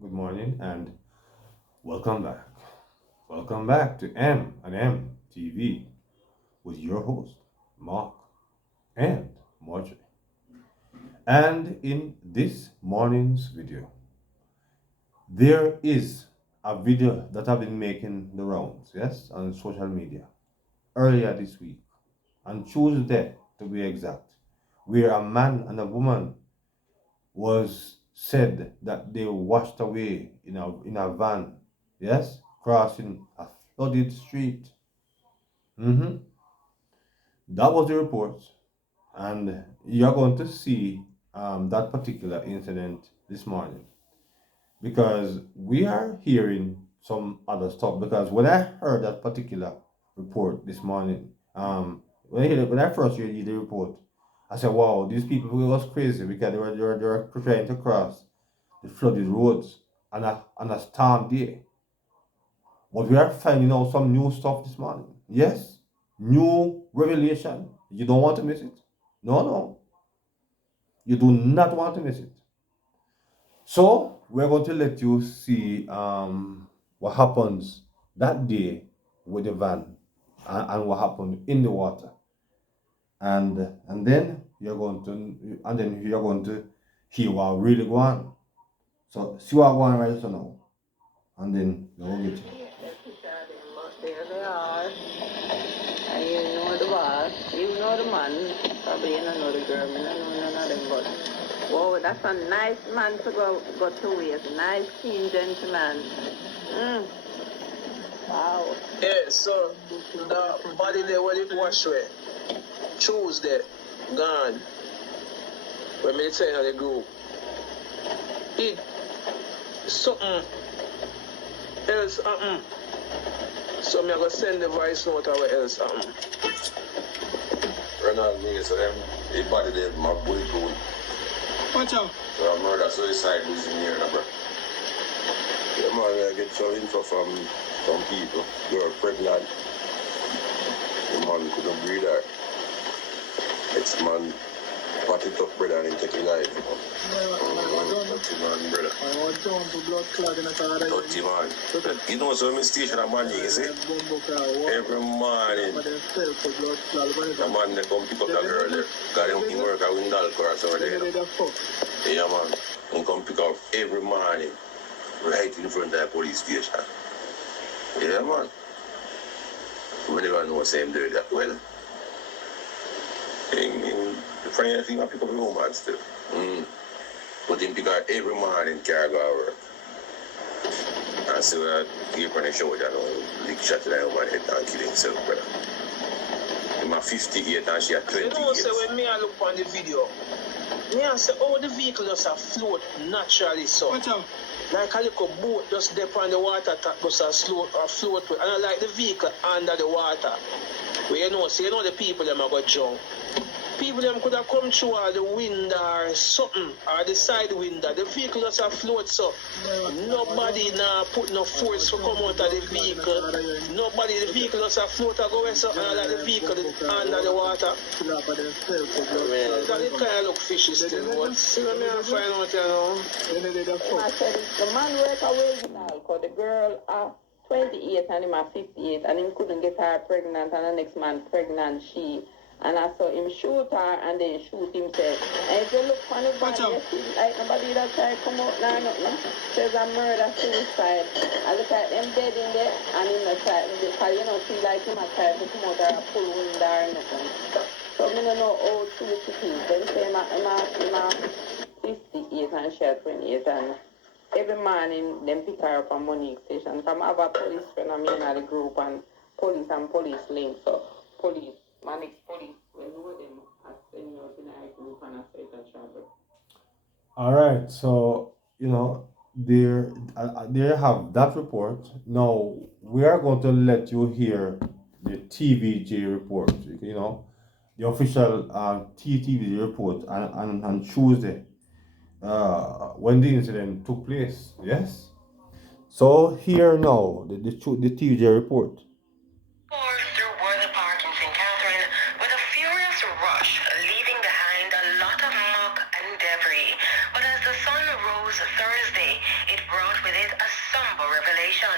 good morning, and welcome back. Welcome back to M&M TV with your host, Mark and Marjorie. And in this morning's video, there is a video that I've been making the rounds, yes, on social media earlier this week, on Tuesday to be exact, where a man and a woman was said that they washed away in a van, yes, crossing a flooded street. hmm That was the report, and you're going to see that particular incident this morning because we are hearing some other stuff. Because when I heard that particular report this morning, when I first read the report, I said, "Wow, these people was crazy because they were trying to cross the flooded roads on a storm day." But we are finding out some new stuff this morning. Yes, new revelation. You don't want to miss it. No, no, you do not want to miss it. So we're going to let you see what happens that day with the van and what happened in the water, and then you're going to hear what really go on. So see what going on right so now, and then you'll get you. There they are. And you know the boss. You know the man. Probably you don't know the girl. I don't know none of them. But, whoa, that's a nice man to go to with. Nice, keen gentleman. Wow. Yeah, so the body there when it washed away. Tuesday, gone. When me say in the group. It something else So me I go send the voice note or what else Ronald me, so them, the body there, my boy cool. Watch out. So a murder suicide was in here, bro. Yeah, man, I get some info from some people. Girl pregnant. The man couldn't breathe her. Ex-man pat it up, brother, and he take his life. Dirty man, brother. I want down to blood clot in a car. Dirty man. You know, so I'm station at Monday, you see? Every morning. The man they come pick up the girl there. Got him in work at Windalco or somewhere there. Yeah, man. He come pick up every morning. Right in front of the police station. Yeah, man. We never know what's him do that well. The funny thing, I pick up the woman still. But him pick her every morning, carry go to work. And so I give her the shoulder, you know, lick shot to that woman head and kill himself, brother. I'm 58 and she at 28. You know, so when me I look on the video, me I say, oh, the vehicle just float naturally, so. Watch out. Like a little boat just dip on the water top, just float with. And I like the vehicle under the water. Well, you know, so you know the people them are going to jump. People them could have come through the window or something, or the side window. The vehicle just float, so nobody now put no force to come out of the vehicle. Nobody, the vehicle just float and go away, so like the vehicle under the water. That it kind of look fishy still, but see what I find out, you know. I said, the man work away because the girl 28 and him 58 and him couldn't get her pregnant and the next man pregnant and I saw him shoot her and then shoot himself. And if you look on the body, you see like nobody that try to come out now nothing. Says a murder suicide. I look at them dead in there and him not try because you know feel like him a try to come out or pull window or nothing. So I don't know how true it is. Them say I'm 58 and she 28 and every morning them pick her up on Monique station. From I have a police friend I mean at the group and police link. So police, Monique police, we know them as send you out in our group and I say that trouble. All right, so there have that report. Now we are going to let you hear the TVJ report. The official TTVJ report on Tuesday when the incident took place. Yes. So here now the TVJ report. Through Worthy Park in St. Catherine with a furious rush, leaving behind a lot of muck and debris. But as the sun rose news Thursday, it brought with it a somber revelation.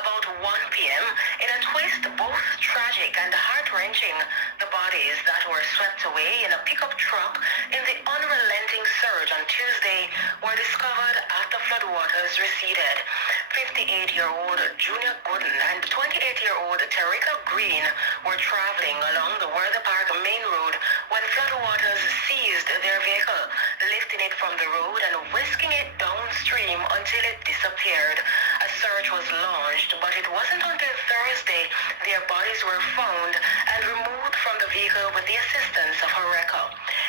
About 1 p.m., in a twist both tragic and heart-wrenching, the bodies that were swept away in a pickup truck in the unrelenting surge on Tuesday were discovered after floodwaters receded. 58-year-old Junior Gooden and 28-year-old Terrica Green were traveling along the Worthy Park main road when floodwaters seized their vehicle, lifting it from the road and whisking it downstream until it disappeared. A search was launched, but it wasn't until Thursday their bodies were found and removed from the vehicle with the assistance of a wrecker.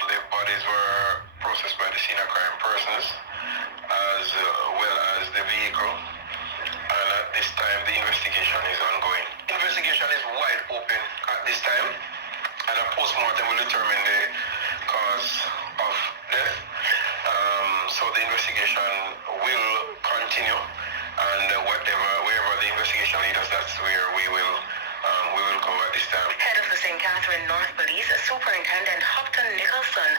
The bodies were processed by the scene of crime persons as well as the vehicle. And at this time, the investigation is ongoing. Investigation is wide open at this time, and a post-mortem will determine the cause of death. So the investigation will continue, and wherever the investigation leads us, that's where we will come at this time. Head of the St. Catherine North Police, Superintendent Hopton Nicholson,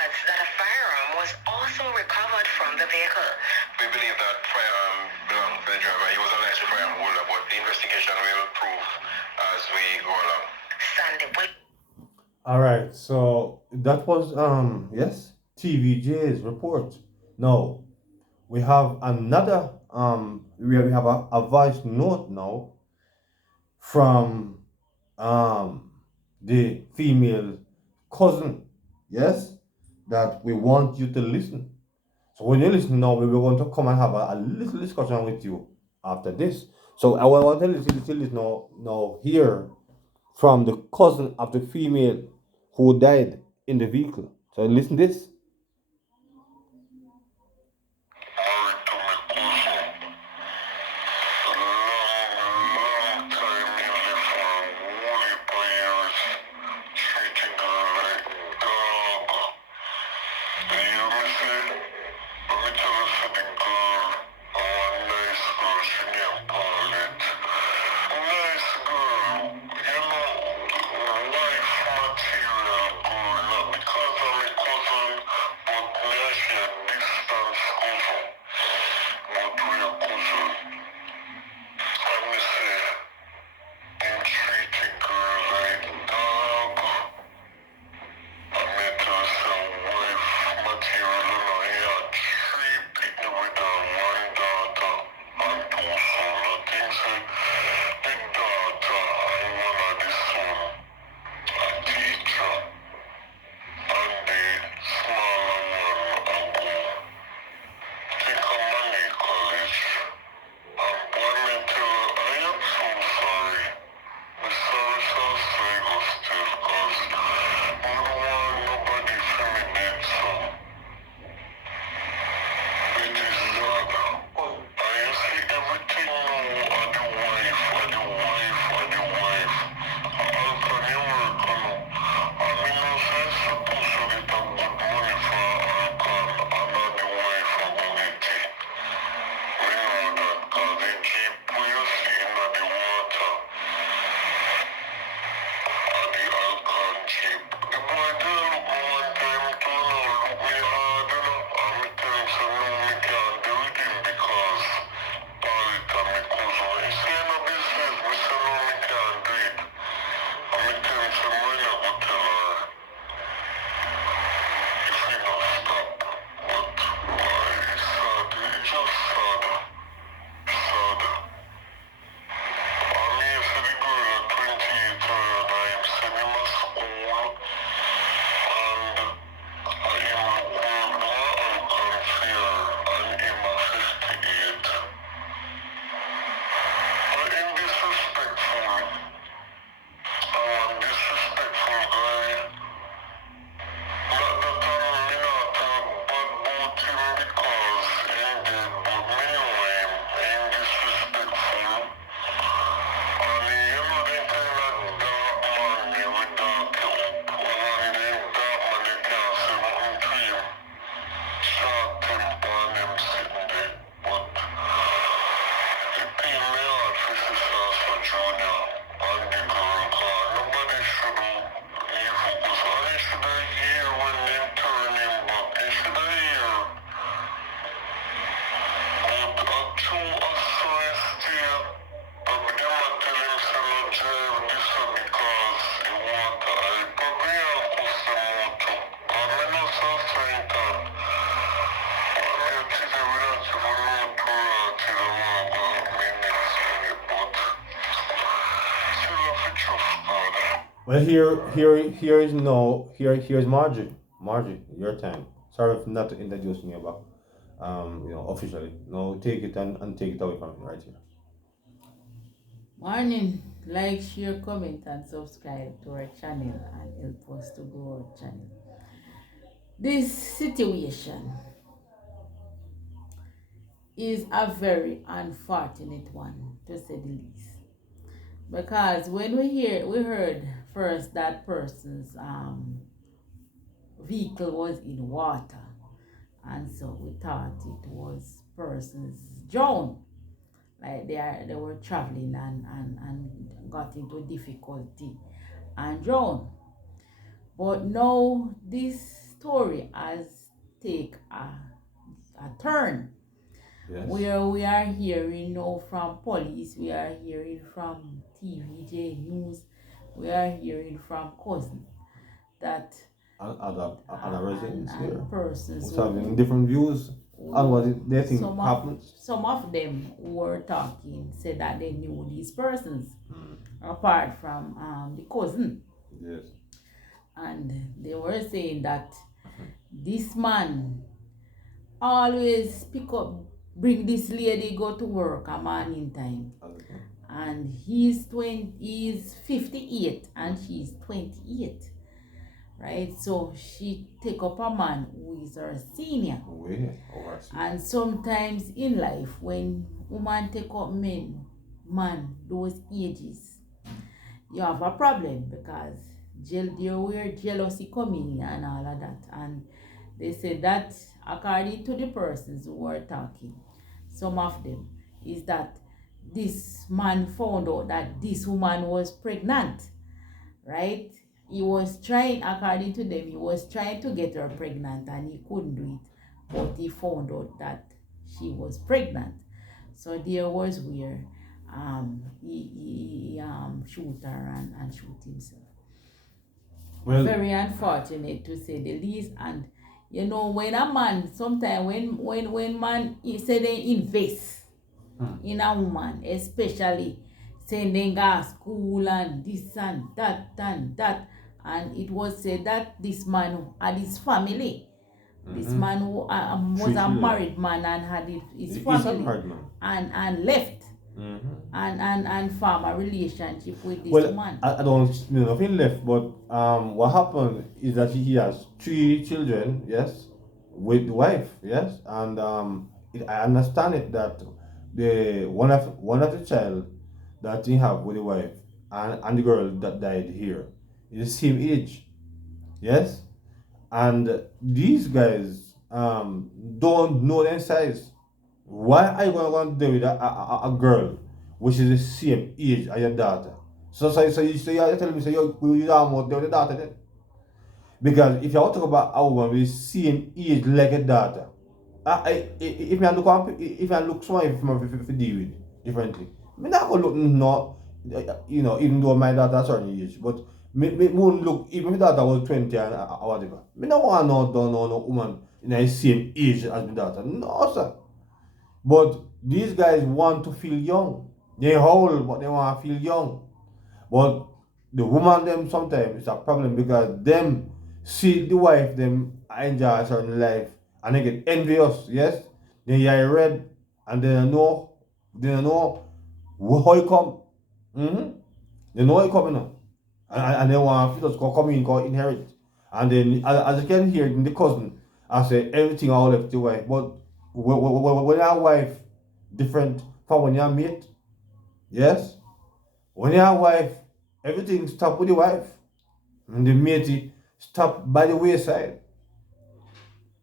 adds that a firearm was also recovered from the vehicle. We believe that firearm belonged to the driver. He was a licensed firearm holder, but the investigation will prove as we go along. Sandy Will. All right, so that was yes, TVJ's report. Now we have another we have a voice note now from the female cousin, yes, that we want you to listen. So when you listen now, we will want to come and have a little discussion with you after this. So I want to listen now hear from the cousin of the female who died in the vehicle. So listen this. Married to my cousin. Long time he lived for only 5 years, treating her like dog. And you me say, let me tell you for the girl, a nice girl, she named Paulette. Nice girl, you know, wife material girl, not because I'm a cousin, but now she a distance cousin. But we a cousin. And me say, him treating girl like dog. I met her some wife material, you know, he had 3 picnic with her, 1 daughter and 2 sons. I think so, the daughter and one of the son, a teacher, and the smaller one a go. Think of money college. And boy, me tell her, I am so sorry. The sorry so say go still, cause I don't want nobody for me dead, so. It is Well, here's Margie. Margie, your time. Sorry for not introducing you back, officially. No, take it and take it away from me right here. Morning. Like, share, comment, and subscribe to our channel and help us to grow our channel. This situation is a very unfortunate one, to say the least. Because when we heard first that person's vehicle was in water, and so we thought it was person's drowned, like they were traveling and got into difficulty and drowned. But now this story has take a turn. Yes. Where we are hearing now from police, we are hearing from TVJ News, we are hearing from cousin that Other residents here. persons who's having different views on what they think happens. Some of them who were talking said that they knew these persons, apart from the cousin. Yes. And they were saying that this man always bring this lady go to work a morning time. Okay. And he's 58 and she's 28. Right? So she take up a man who is her senior. And sometimes in life, when woman take up man those ages, you have a problem because there were jealousy coming and all of that. And they said that according to the persons who were talking, some of them, is that this man found out that this woman was pregnant, right? He was trying, according to them, he was trying to get her pregnant and he couldn't do it. But he found out that she was pregnant. So there was where he shoot her and shoot himself. Well, very unfortunate to say the least. And when a man, sometimes when man say they invest in a woman, especially sending her school and this and that, and it was said that this man had his family. This man who was a married man and had his family and left and form a relationship with this woman. I don't know if he left, but what happened is that he has 3 children, yes, with the wife, yes, and I understand it that the one of the child that he have with the wife and the girl that died here is the same age, yes, and these guys don't know their size. Why are you going to deal with a girl which is the same age as your daughter? So you're telling me you don't want to deal with the daughter then? Because if you want to talk about a woman with the same age like a daughter, if I look small, if I deal with differently, I'm not going to look not, even though my daughter is a certain age, but me won't look, even if my daughter was 20 and whatever. I don't want no woman in the same age as my daughter. No, sir. But these guys want to feel young. They old, but they want to feel young. But the woman them sometimes is a problem because them see the wife them enjoy a certain life and they get envious, yes? They hear red and they don't know how it come. They know how it come, and they want to just come in, inherit. And then as you can hear in the cousin, I say everything all left the wife. But when your wife different from when you're mate, yes? When you're wife, everything stop with the wife. And the mate stop by the wayside.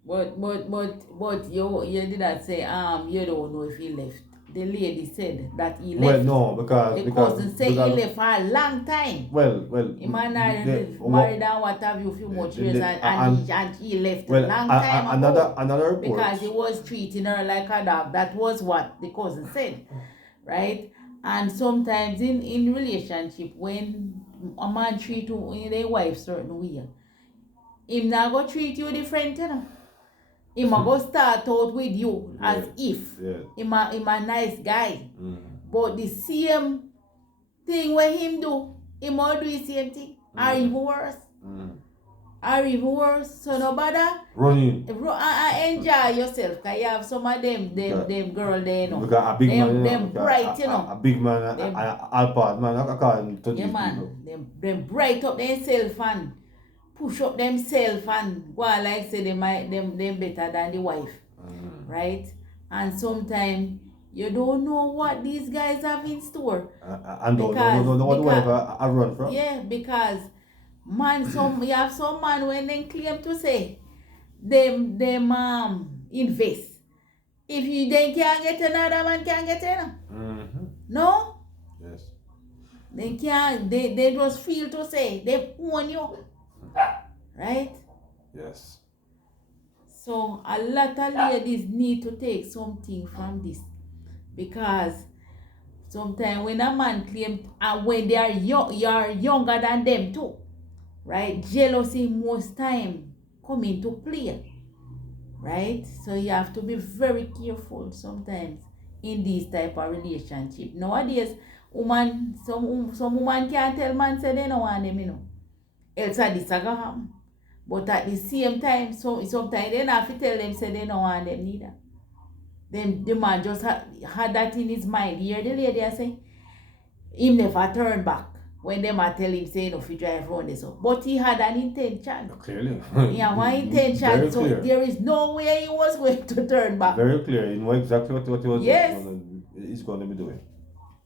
But you did not say you don't know if he left. The lady said that he left. Well, no, because the cousin said he left for a long time. Well, he might not married and what have you, few more years, and he left a long time ago. Another report. Because he was treating her like a dog. That was what the cousin said, right? And sometimes in relationship, when a man treat their wife certain way, him not go treat you different, He might go start out with you as if him a nice guy. But the same thing where him do, him all do the same thing. Or even worse. Or even worse. So nobody running. Enjoy yourself. Cause you have some of them girl there, you know. Because a big man, them bright, you know. A big man, alpha man, according to these man, people. them bright up themselves and push up themselves and go on like say them better than the wife. Right? And sometimes you don't know what these guys have in store. And don't know what the wife I run from. Yeah, because man, you have some man when they claim to say them invest. If you then can't get another man can't get another. No? Yes. They can't, they just feel to say they own you. Right? Yes. So a lot of ladies need to take something from this. Because sometimes when a man claims, and when they are young, you are younger than them too. Right? Jealousy most time come into play. Right? So you have to be very careful sometimes in these type of relationship. Nowadays, some woman can't tell man say they don't want them, you know. Else this a go happen. But at the same time, sometimes they don't have to tell them say they don't want them neither. Then the man just had that in his mind. You hear the lady I say, him never turn back. When them a tell him say no, if you drive around this up. But he had an intention. Clearly. Yeah, one intention. Very so clear. There is no way he was going to turn back. Very clear. You know exactly what he was Yes. he's going to be doing.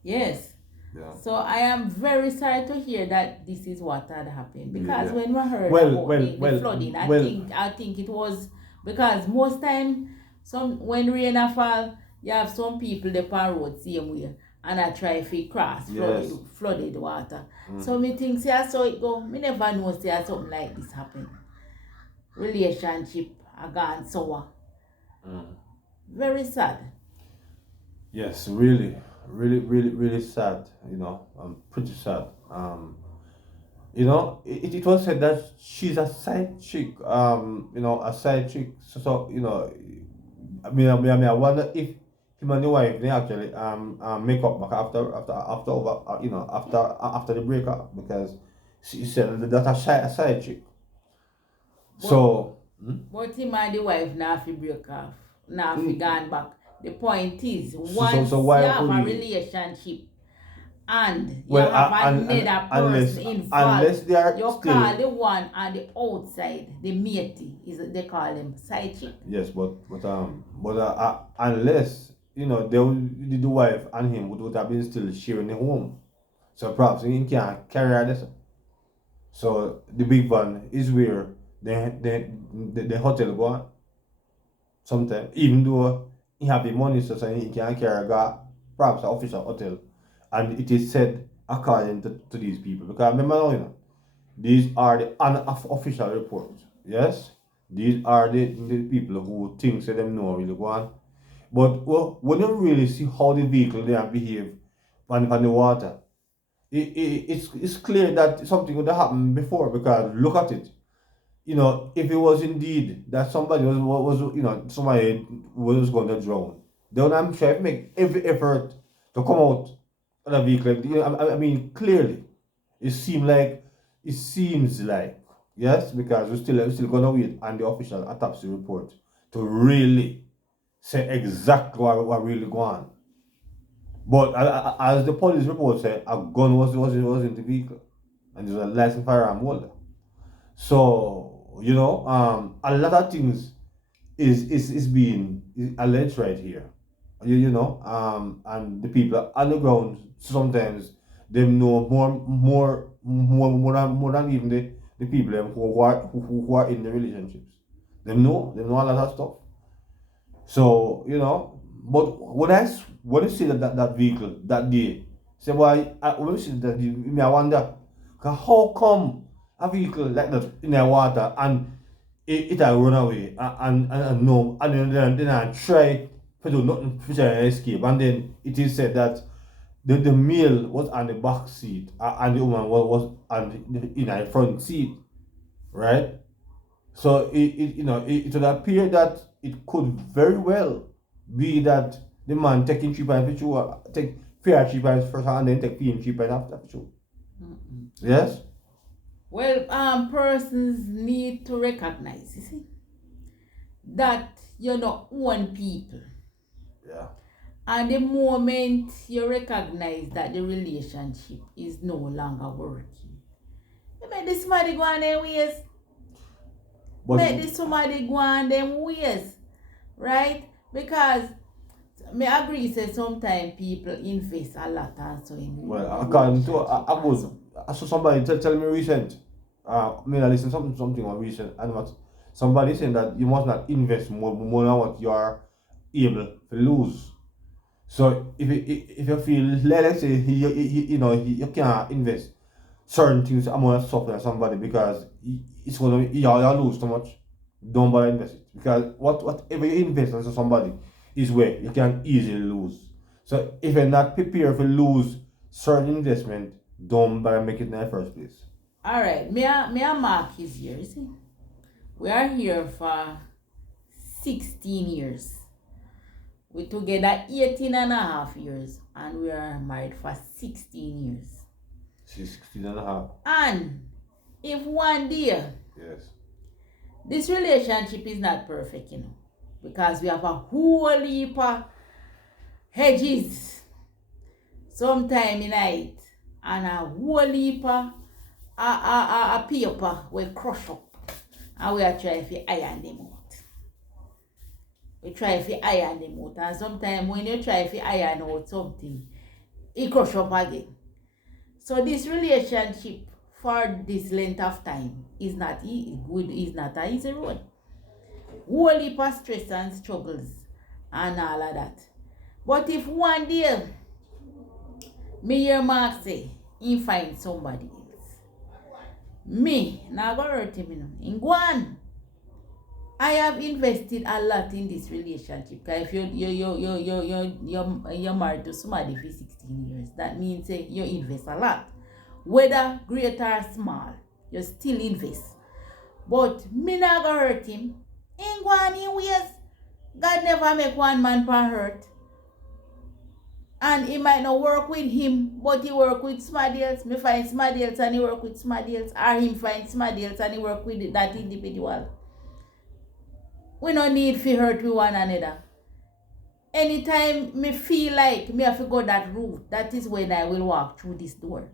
Yes. Yeah. So I am very sorry to hear that this is what had happened. Because when we heard about the flooding, I think it was because most time when rain fall, you have some people the road same way. And I try to cross flooded water. So me think say I saw it go. Me never know say something like this happen. Relationship I gone sour. Very sad. Yes, really sad. You know, pretty sad. You know, it was said that she's a side chick. You know, a side chick. So you know, I wonder if him and the wife they actually make up back after over you know after the breakup, because she said that a side chick. But him and the wife now fi break off, now fi gone back. The point is, once you have a relationship and you have another person involved, you call the one on the outside, the matey, they call them side chick. Yes, but unless you know the wife and him would have been still sharing the home, so perhaps he can't carry her this. So the big one is where the hotel go on. Sometimes, even though he have the money, so he can carry a perhaps an official hotel, and it is said according to these people. Because remember now, you know, these are the unofficial reports. Yes, these are the people who think that them know really go on. But when you really see how the vehicle they behave on the water, it's clear that something would have happened before, because look at it. You know, if it was indeed that somebody was you know, somebody was going to drown, then I'm sure to make every effort to come out of the vehicle. You know, I mean, clearly, it seems like yes, because we're still gonna wait on the official autopsy report to really say exactly what really going on. But as the police report said, a gun was in the vehicle, and there's a licensed firearm holder. So you know, a lot of things is being alleged right here. You know, and the people on the ground sometimes them know more than even the people who are in the relationships. They know a lot of stuff. So you know, but when you see that vehicle that day, say why when you see that I wonder, how come a vehicle like that in the water and it run away and no, and then I try to do nothing to try to escape, and then it is said that the male was on the back seat and the woman was in the front seat, right? So it would appear that it could very well be that the man taking 3 pints for sure, take fair 3 pints first and then take PM 3 pints after for sure. Yes? Well, persons need to recognize, you see, that you're not one people. Yeah. And the moment you recognize that the relationship is no longer working, you make this somebody go on their ways. Make this somebody go on them ways. Right? Because me agree say sometimes people invest a lot also in well, according to I saw somebody tell me recent. Me I listen something on recent, and what somebody saying that you must not invest more than what you are able to lose. So if you feel, let's say you can't invest certain things amount of stuff to somebody because it's gonna you lose too much, don't bother invest it, because whatever you invest into somebody is where you can easily lose. So if you're not prepared to lose certain investment, don't bother make it in the first place. Alright, me a Mark is here, you see. We are here for 16 years. We together 18 and a half years and we are married for 16 years. 16 and a half. And if one day Yes. this relationship is not perfect, because we have a whole heap of hedges sometime in night and a whole heap of a paper we crush up and we are trying to iron them out. We try to iron them out, and sometimes when you try to iron out something, it crush up again. So this relationship for this length of time is not good, is not an easy road. Whole heap of stress and struggles and all of that. But if one day me hear Mark say he find somebody else, me not gonna hurt him, in go on. I have invested a lot in this relationship. Because if you're married to somebody for 16 years, that means you invest a lot. Whether great or small, you still invest. But me not gonna hurt him. Ain't go on in ways. God never make one man per hurt. And he might not work with him, but he work with somebody else. Me find somebody else and he work with somebody else. Or him find somebody else and he work with that individual. We no need to hurt with one another. Anytime me feel like me have to go that route, that is when I will walk through this door.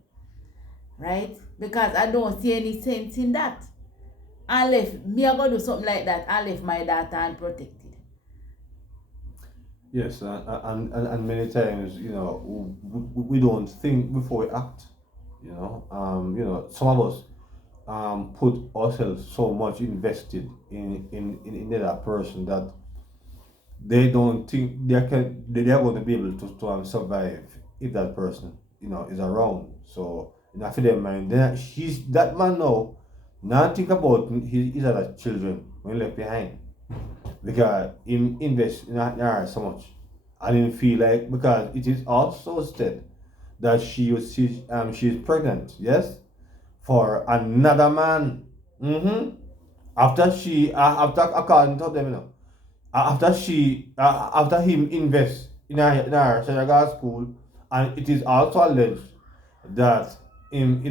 Right? Because I don't see any sense in that. Unless me I go do something like that, I left my daughter unprotected. Yes, and many times, we don't think before we act. Some of us put ourselves so much invested in the other person that they don't think they are going to be able to survive if that person is around. So for their mind, then that man now think about his other children when he left behind, because him invest in her so much, and him feel like, because it is also said that she's pregnant, yes, for another man. After according to them, after him invest in our synagogue school, and it is also alleged that him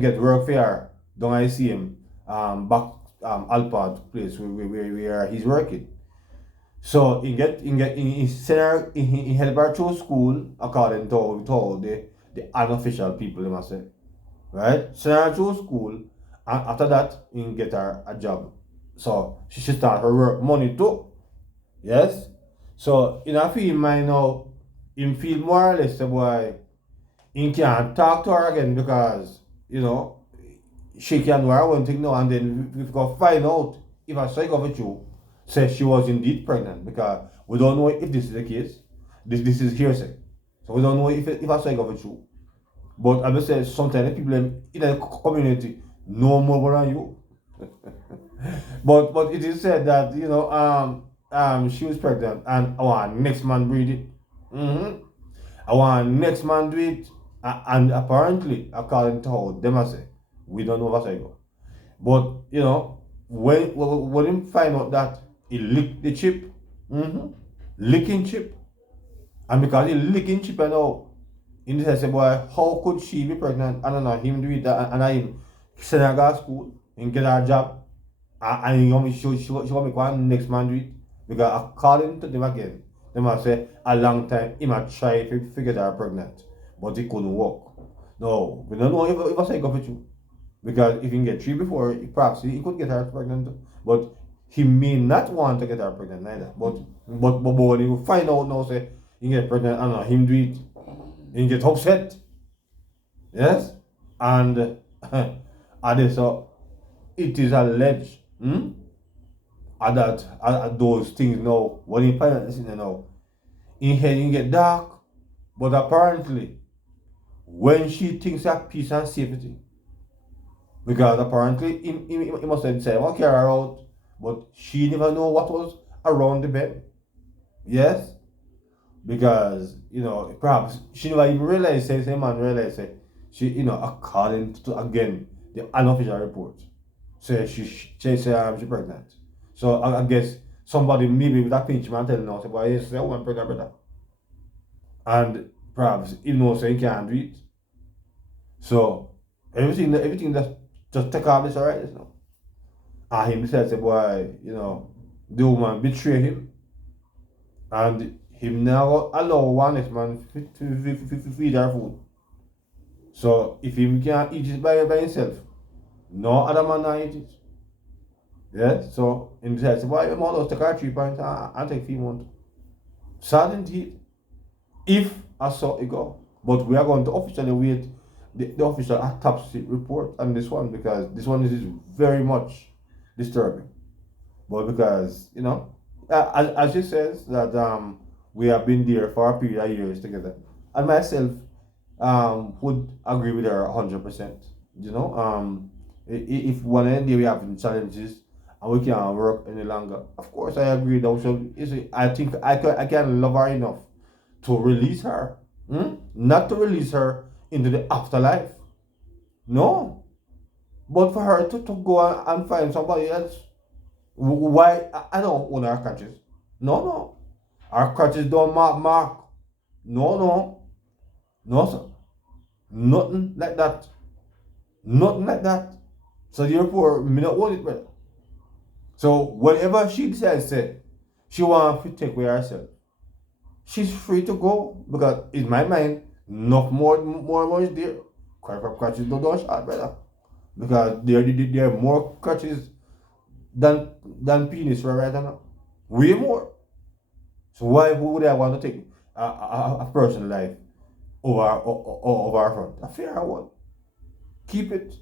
get work for her. Don't I see him back Alpad place where he's working. So he send her, he help her through school according to the unofficial people, they must say, right? Send her through school, and after that he get her a job. So she should start her work money too. Yes? So in a feel mind now, him feel more or less the boy he can't talk to her again, because she can do her own thing now, and then we've got to find out if a psycho with you says she was indeed pregnant, because we don't know if this is the case. This is hearsay. So we don't know if a psycho with you. But I would say sometimes the people in the community know more than you. but it is said that she was pregnant and our next man breed it. Our next man do it, and apparently, according to how them say, we don't know what's go. But when him find out that he licked the chip, licking chip, and because he licking chip, in this I say, boy, how could she be pregnant? And not him do it, and him send her to school, and get her job, and she will make one next man do it. Because according to them again, they must say a long time he might try to get her pregnant, but it couldn't work. No, we don't know if I say go for you. Because if he can get three before, perhaps he could get her pregnant. But he may not want to get her pregnant neither. But when you find out now, say, he get pregnant, and him do it, he get upset. Yes? And so it is alleged that those things now, when you find out this thing now, in head he get dark. But apparently, when she thinks of peace and safety, because apparently he must have said, okay, her out, but she never know what was around the bed. Yes? Because, perhaps she never even realized, say, same man realized, say, she, according to, again, the unofficial report, say she say she pregnant. So I guess somebody maybe with that pinch man telling us, well, yes, I want pregnant, brother. And perhaps he knows say he can't do it. So everything that just take off this alright, now. And him said, say, boy, the woman betray him. And him now allow one next man to feed her food. So if him can't eat it by himself, no other man can eat it. Yeah, so him said, say, boy, you might just take her 3 points and take 3 months. Sad indeed. If I saw it go. But we are going to officially wait the official autopsy report on this one, because this one is very much disturbing. But because, as she says, that we have been there for a period of years together. And myself would agree with her 100%. If one day we have challenges and we can't work any longer, of course I agree that we should, I think I can love her enough to release her. Not to release her into the afterlife. No. But for her to go and find somebody else. Why? I don't own our crutches. No. Our crutches don't mark. No. No, sir. Nothing like that. Nothing like that. So therefore, me not own it, brother. So whatever she decides to, she wants to take away herself, she's free to go, because in my mind, enough more is there. Crutches don't shot, brother. Because there are more crutches than penis right now. Way more. So why would I want to take a person's life over our front? A fair one. Keep it.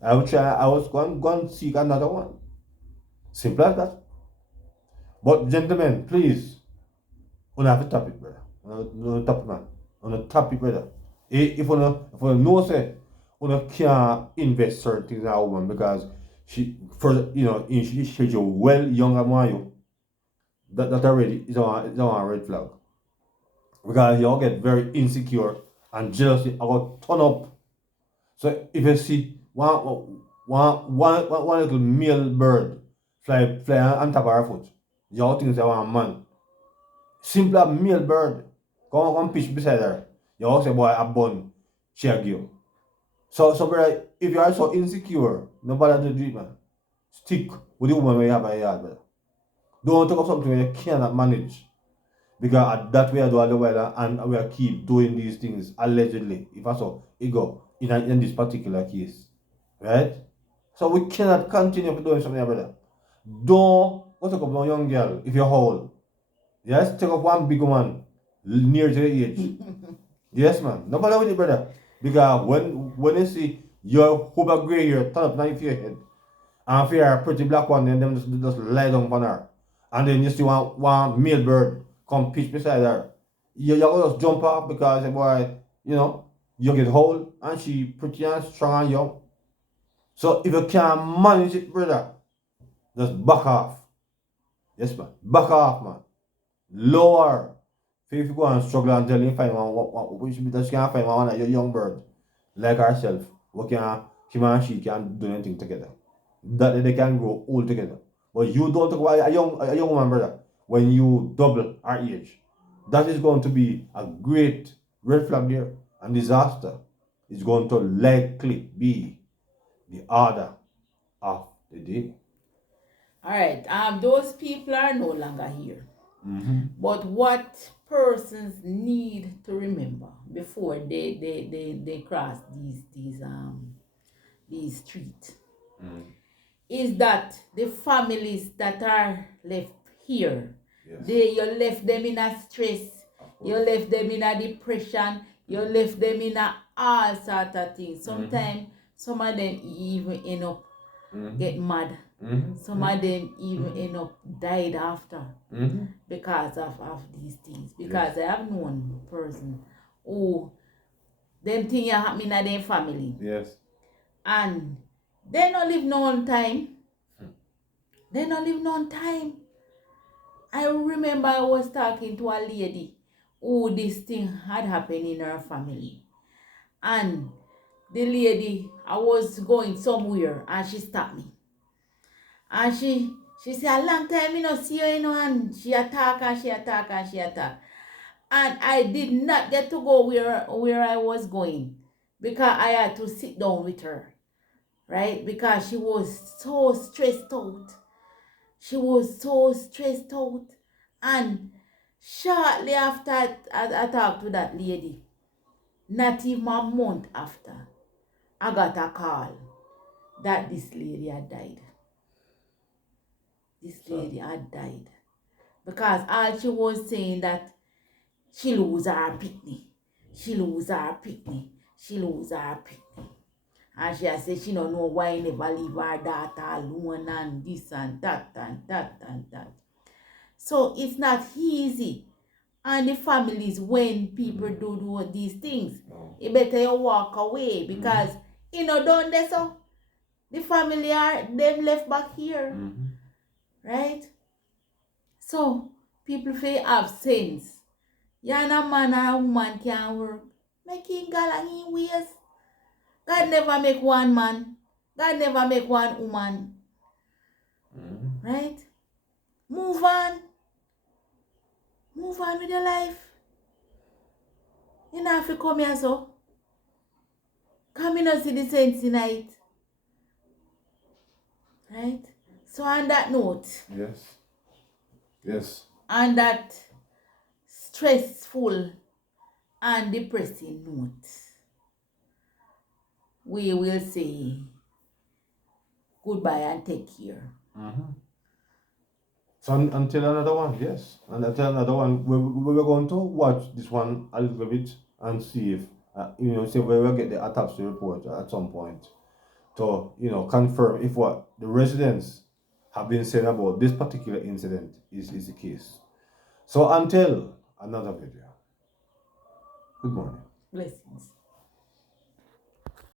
I would try. I was going to seek another one. Simple as that. But gentlemen, please, on have a topic, brother. On a topic, man. On a topic, brother. If you know say, you can't invest certain things in a woman because she's well younger than you. That already is on a red flag. Because you all get very insecure and jealousy about turn up. So if you see one little male bird fly on top of her foot, you all think they want a man. Simple male bird come pitch beside her. You all say, boy, a bun, shag you. So brother, if you are so insecure, nobody do it, man. Stick with the woman where you have a yard, brother. Don't talk of something where you cannot manage. Because that way I do all the while, and we are keep doing these things allegedly. If I saw it go in this particular case. Right? So we cannot continue doing something, brother. Don't go talk about a young girl if you're old. Yes, take up one big one near to the age. Yes, man. Nobody with it, brother. Because when you see your hover gray hair turn up now your head, and if you're a pretty black one, then them just lie down on her. And then you see one male bird come pitch beside her. You just jump off because boy, you get old and she pretty and strong and young. So if you can't manage it, brother, just back off. Yes, man. Back off, man. Lower. If you go and struggle until you find one, she can't find one of your young bird like herself, him and she can do anything together. That they can grow old together. But you don't talk about a young woman, brother, when you double our age. That is going to be a great red flag there and disaster. It's going to likely be the order of the day. All right. Those people are no longer here. Mm-hmm. But what persons need to remember before they cross these streets is that the families that are left here, Yes. you left them in a stress, you left them in a depression, you left them in a all sort of things. Sometimes some of them even end up get mad. Some of them even end up died after because of these things. Because I have known person who them things happen in their family. Yes. And they don't live no time. They don't live no time. I remember I was talking to a lady who this thing had happened in her family. And the lady, I was going somewhere and she stopped me. And she said, a long time you know see her, you know, and she attack and she attack and she attack. And I did not get to go where I was going because I had to sit down with her, right? Because she was so stressed out. She was so stressed out. And shortly after I talked to that lady, not even a month after, I got a call that this lady had died. This lady had died. Because all she was saying that she lose her picnic. She lose her picnic. She lose her picnic. And she had said she don't know why never leave her daughter alone and this and that and that and that. So it's not easy. And the families, when people do these things, it better you walk away because you know don't they so the family are them left back here. Right? So people feel have sense. Yeah, a man or a woman can work. Make him galang in ways. God never make one man. God never make one woman. Right? Move on. Move on with your life. You know if you come here so. Come in and see the sense tonight. Right? So on that note. Yes. Yes. On that stressful and depressing note. We will say goodbye and take care. So until another one, yes. And until another one, we're going to watch this one a little bit and see if, see where we'll get the autopsy report at some point to, confirm if what the residents have been saying about this particular incident is the case. So until another video, good morning. Blessings.